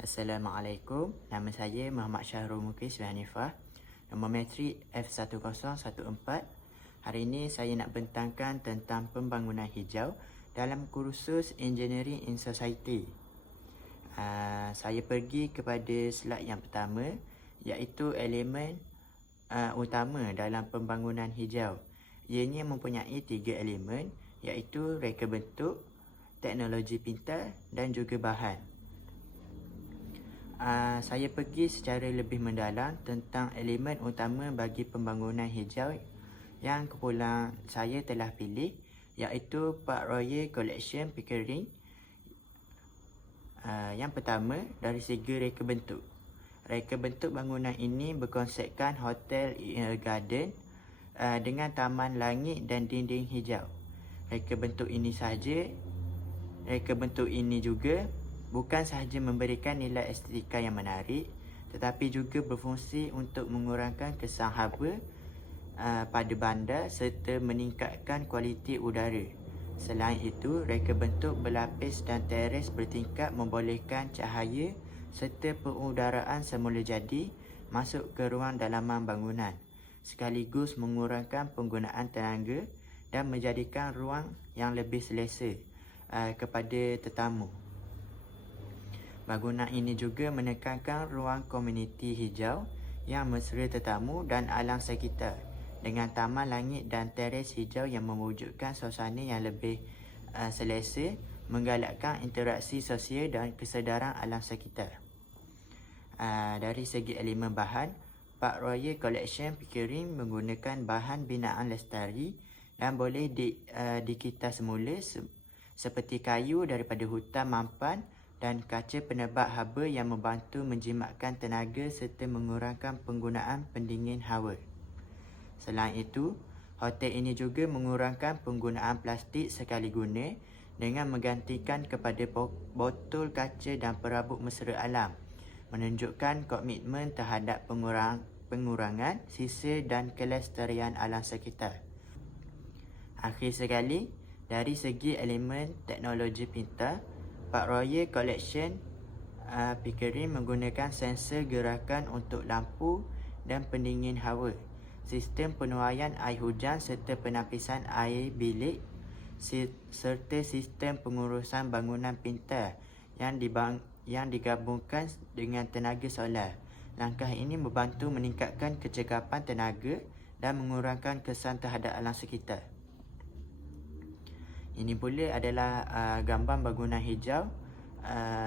Assalamualaikum, nama saya Muhammad Syahrul Mukis Hanifah, nombor metrik F1014. Hari ini saya nak bentangkan tentang pembangunan hijau dalam kursus Engineering in Society. Saya pergi kepada slide yang pertama, iaitu elemen utama dalam pembangunan hijau. Ianya mempunyai 3 elemen, iaitu reka bentuk, teknologi pintar dan juga bahan. Saya pergi secara lebih mendalam tentang elemen utama bagi pembangunan hijau yang kumpulan saya telah pilih, iaitu Park Royal Collection Pickering. Yang pertama, dari segi reka bentuk. Reka bentuk bangunan ini berkonsepkan hotel garden dengan taman langit dan dinding hijau. Reka bentuk ini juga bukan sahaja memberikan nilai estetika yang menarik, tetapi juga berfungsi untuk mengurangkan kesan haba pada bandar serta meningkatkan kualiti udara. Selain itu, reka bentuk berlapis dan teres bertingkat membolehkan cahaya serta pengudaraan semula jadi masuk ke ruang dalaman bangunan, sekaligus mengurangkan penggunaan tenaga dan menjadikan ruang yang lebih selesa kepada tetamu. Bangunan ini juga menekankan ruang komuniti hijau yang mesra tetamu dan alam sekitar, dengan taman langit dan teres hijau yang mewujudkan suasana yang lebih selesa, menggalakkan interaksi sosial dan kesedaran alam sekitar. Dari segi elemen bahan, Park Royal Collection Pickering menggunakan bahan binaan lestari dan boleh dikita semula seperti kayu daripada hutan mampan dan kaca penebak haba yang membantu menjimatkan tenaga serta mengurangkan penggunaan pendingin hawa. Selain itu, hotel ini juga mengurangkan penggunaan plastik sekali guna dengan menggantikan kepada botol kaca dan perabot mesra alam, menunjukkan komitmen terhadap pengurangan sisa dan kelestarian alam sekitar. Akhir sekali, dari segi elemen teknologi pintar, Park Royal Collection Pickering menggunakan sensor gerakan untuk lampu dan pendingin hawa, sistem penuaian air hujan serta penapisan air bilik, serta sistem pengurusan bangunan pintar yang digabungkan dengan tenaga solar. Langkah ini membantu meningkatkan kecekapan tenaga dan mengurangkan kesan terhadap alam sekitar. Ini pula adalah gambar bangunan hijau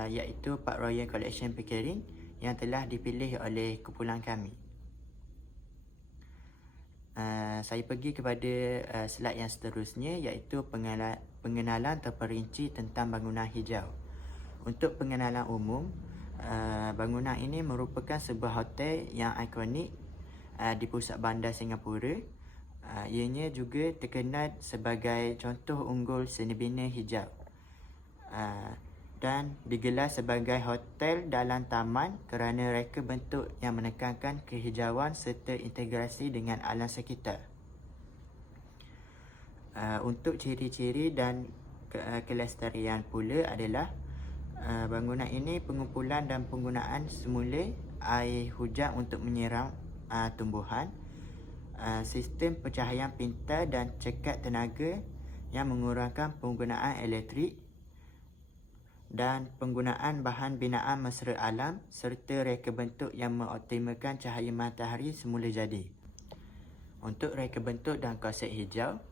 iaitu Park Royal Collection Pickering yang telah dipilih oleh kumpulan kami. Saya pergi kepada slide yang seterusnya, iaitu pengenalan terperinci tentang bangunan hijau. Untuk pengenalan umum, bangunan ini merupakan sebuah hotel yang ikonik di pusat bandar Singapura. Ianya juga terkenal sebagai contoh unggul seni bina hijau dan digelar sebagai hotel dalam taman kerana reka bentuk yang menekankan kehijauan serta integrasi dengan alam sekitar. Untuk ciri-ciri dan kelestarian pula adalah bangunan ini pengumpulan dan penggunaan semula air hujan untuk menyiram tumbuhan, sistem pencahayaan pintar dan cekat tenaga yang mengurangkan penggunaan elektrik dan penggunaan bahan binaan mesra alam serta reka bentuk yang mengoptimalkan cahaya matahari semula jadi. Untuk reka bentuk dan konsep hijau,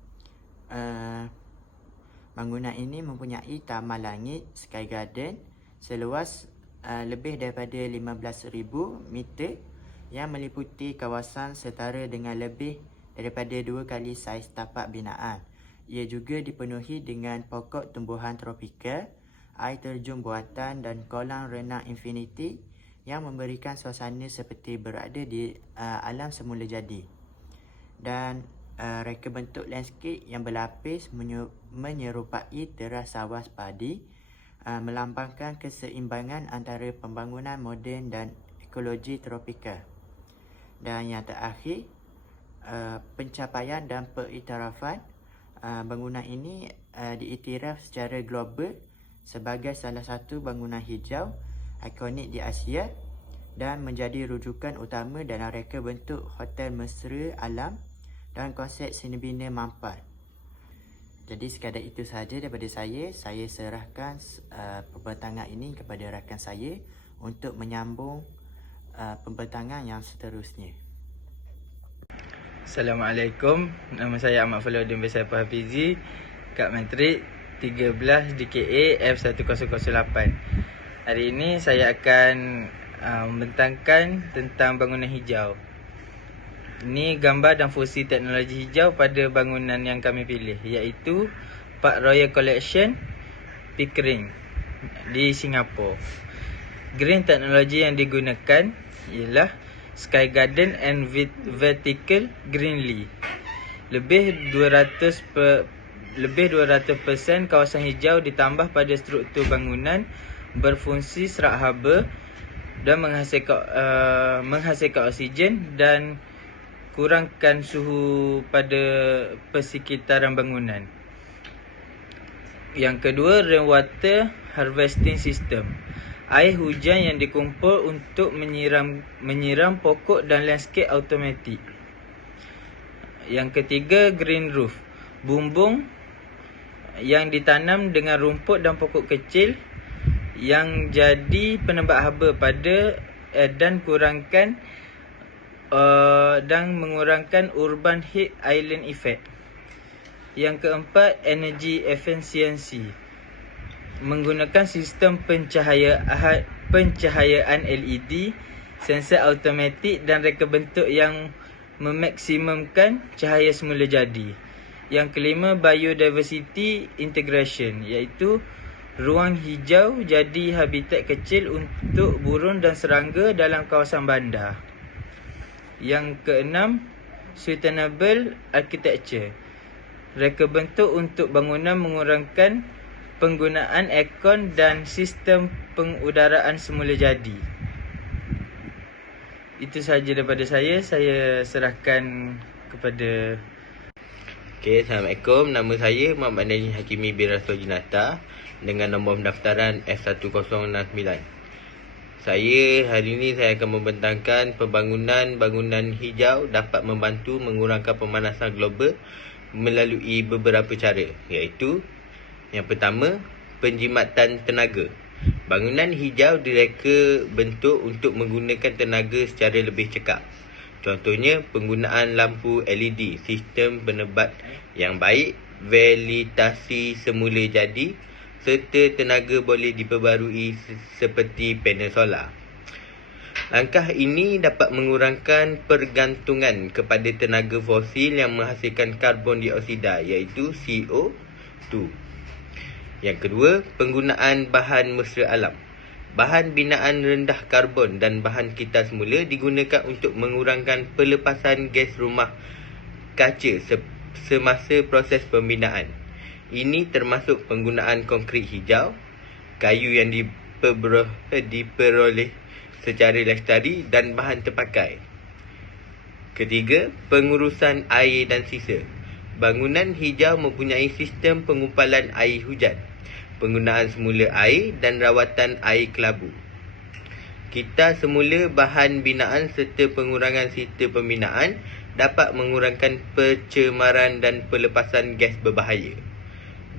bangunan ini mempunyai taman langit Sky Garden seluas lebih daripada 15,000 meter yang meliputi kawasan setara dengan lebih daripada 2 kali saiz tapak binaan. Ia juga dipenuhi dengan pokok tumbuhan tropikal, air terjun buatan dan kolam renang infinity yang memberikan suasana seperti berada di alam semula jadi. Dan reka bentuk landscape yang berlapis menyerupai teras sawah padi, melambangkan keseimbangan antara pembangunan moden dan ekologi tropikal. Dan yang terakhir, pencapaian dan pengiktirafan. Bangunan ini diiktiraf secara global sebagai salah satu bangunan hijau ikonik di Asia dan menjadi rujukan utama dalam reka bentuk hotel mesra alam dan konsep seni bina mampat. Jadi sekadar itu sahaja daripada saya. Saya serahkan pembentangan ini kepada rakan saya untuk menyambung pembentangan yang seterusnya. Assalamualaikum. Nama saya Ahmad Falahuddin bin Saiful Hafizi, Kad Matrik 13 DKA F1008. Hari ini saya akan membentangkan tentang bangunan hijau. Ini gambar dan fungsi teknologi hijau pada bangunan yang kami pilih, iaitu Park Royal Collection Pickering di Singapura. Green teknologi yang digunakan ialah Sky Garden and Vertical Greenly. Lebih 200% kawasan hijau ditambah pada struktur bangunan berfungsi serat haba dan menghasilkan oksigen dan kurangkan suhu pada persekitaran bangunan. Yang kedua, rainwater harvesting system. Air hujan yang dikumpul untuk menyiram pokok dan landscape automatik. Yang ketiga, green roof. Bumbung yang ditanam dengan rumput dan pokok kecil yang jadi penembak haba pada dan mengurangkan urban heat island effect. Yang keempat, energy efficiency. Menggunakan sistem pencahayaan LED, sensor automatik dan reka bentuk yang memaksimumkan cahaya semula jadi. Yang kelima, biodiversity integration, iaitu ruang hijau jadi habitat kecil untuk burung dan serangga dalam kawasan bandar. Yang keenam, sustainable architecture. Reka bentuk untuk bangunan mengurangkan penggunaan aircon dan sistem pengudaraan semula jadi. Itu sahaja daripada saya. Saya serahkan kepada... Okay, Assalamualaikum. Nama saya Muhammad Nani Hakimi bin Rasul Jinata dengan nombor pendaftaran F1069. Hari ini saya akan membentangkan bangunan hijau dapat membantu mengurangkan pemanasan global melalui beberapa cara, iaitu yang pertama, penjimatan tenaga. Bangunan hijau direka bentuk untuk menggunakan tenaga secara lebih cekap. Contohnya, penggunaan lampu LED, sistem penebat yang baik, validasi semula jadi, serta tenaga boleh diperbarui seperti panel solar. Langkah ini dapat mengurangkan pergantungan kepada tenaga fosil yang menghasilkan karbon dioksida, iaitu CO2. Yang kedua, penggunaan bahan mesra alam. Bahan binaan rendah karbon dan bahan kita semula digunakan untuk mengurangkan pelepasan gas rumah kaca semasa proses pembinaan. Ini termasuk penggunaan konkrit hijau, kayu yang diperoleh secara lestari dan bahan terpakai. Ketiga, pengurusan air dan sisa. Bangunan hijau mempunyai sistem pengumpalan air hujan, penggunaan semula air dan rawatan air kelabu. Kita semula bahan binaan serta pengurangan sisa pembinaan dapat mengurangkan pencemaran dan pelepasan gas berbahaya.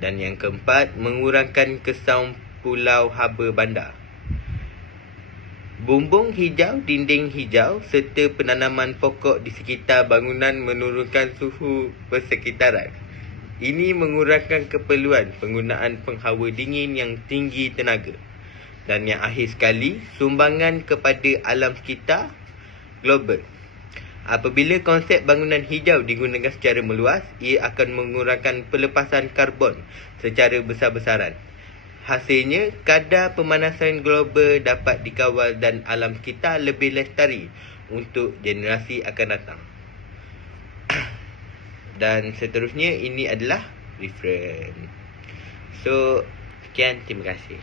Dan yang keempat, mengurangkan kesan pulau haba bandar. Bumbung hijau, dinding hijau serta penanaman pokok di sekitar bangunan menurunkan suhu persekitaran. Ini mengurangkan keperluan penggunaan penghawa dingin yang tinggi tenaga. Dan yang akhir sekali, sumbangan kepada alam sekitar global. Apabila konsep bangunan hijau digunakan secara meluas, ia akan mengurangkan pelepasan karbon secara besar-besaran. Hasilnya, kadar pemanasan global dapat dikawal dan alam sekitar lebih lestari untuk generasi akan datang. Dan seterusnya, ini adalah reference. So, sekian, terima kasih.